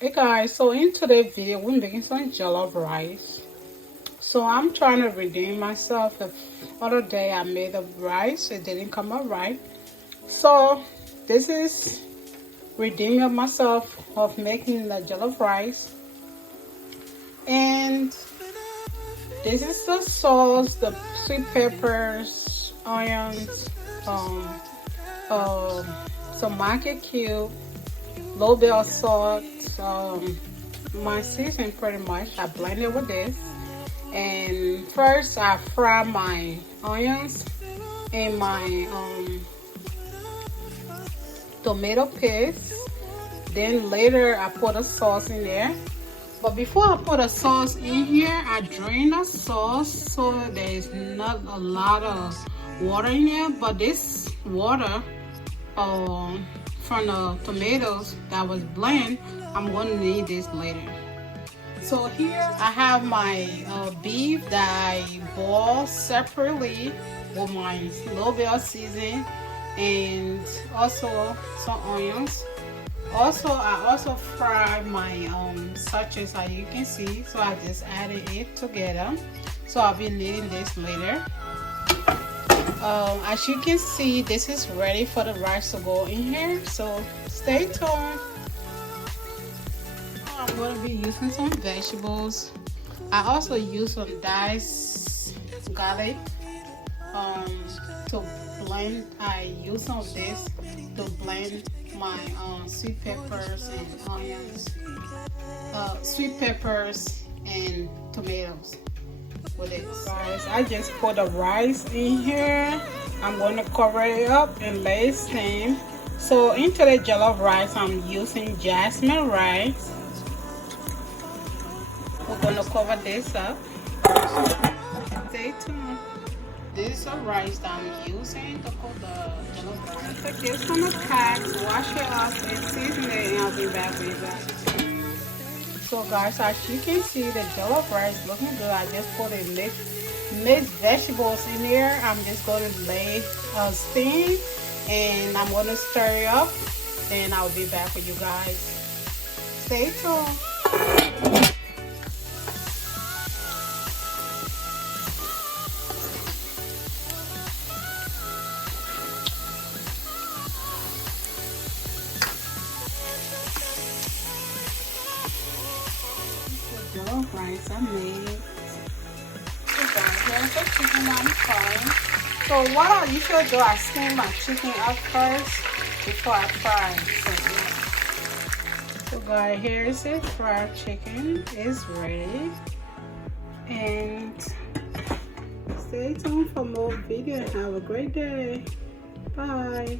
Hey guys, so in today's video we're making some jollof rice. So I'm trying to redeem myself. The other day I made a rice, it didn't come out right. So this is redeeming myself of making the jollof rice. And this is the sauce, the sweet peppers, onions, some market cube, little bit of salt, my seasoning pretty much. I blend it with this, and first I fry my onions and my tomato paste. Then later I put a sauce in there. But before I put a sauce in here, I drain the sauce so there's not a lot of water in here. But this water from the tomatoes that was blended, I'm going to need this later. So here I have my beef that I boil separately with my little bit of seasoning and also some onions. Also, I also fry my sausages, as you can see. So I just added it together. So I'll be needing this later. As you can see, this is ready for the rice to go in here. So stay tuned. I'm going to be using some vegetables. I also use some diced garlic to blend. I use some of this to blend my sweet peppers and onions, sweet peppers and tomatoes with it. Guys, I just put the rice in here. I'm going to cover it up and let it steam. So into the jollof rice, I'm using jasmine rice. We're going to cover this up. Stay tuned. This is a rice that I'm using to cook the jollof rice. Take this from the pack, wash it off, and season it, and I'll be back with you guys. So guys, as you can see, the jollof rice looking good. I just put a mixed vegetables in there. I'm just going to lay steam, and I'm going to stir it up. Then I'll be back with you guys. Stay tuned. Jollof rice I made. So guys, here's the chicken I'm frying. So what I usually do, I steam my chicken up first before I fry it. So guys, here's it. Fried chicken is ready. And stay tuned for more videos. Have a great day. Bye.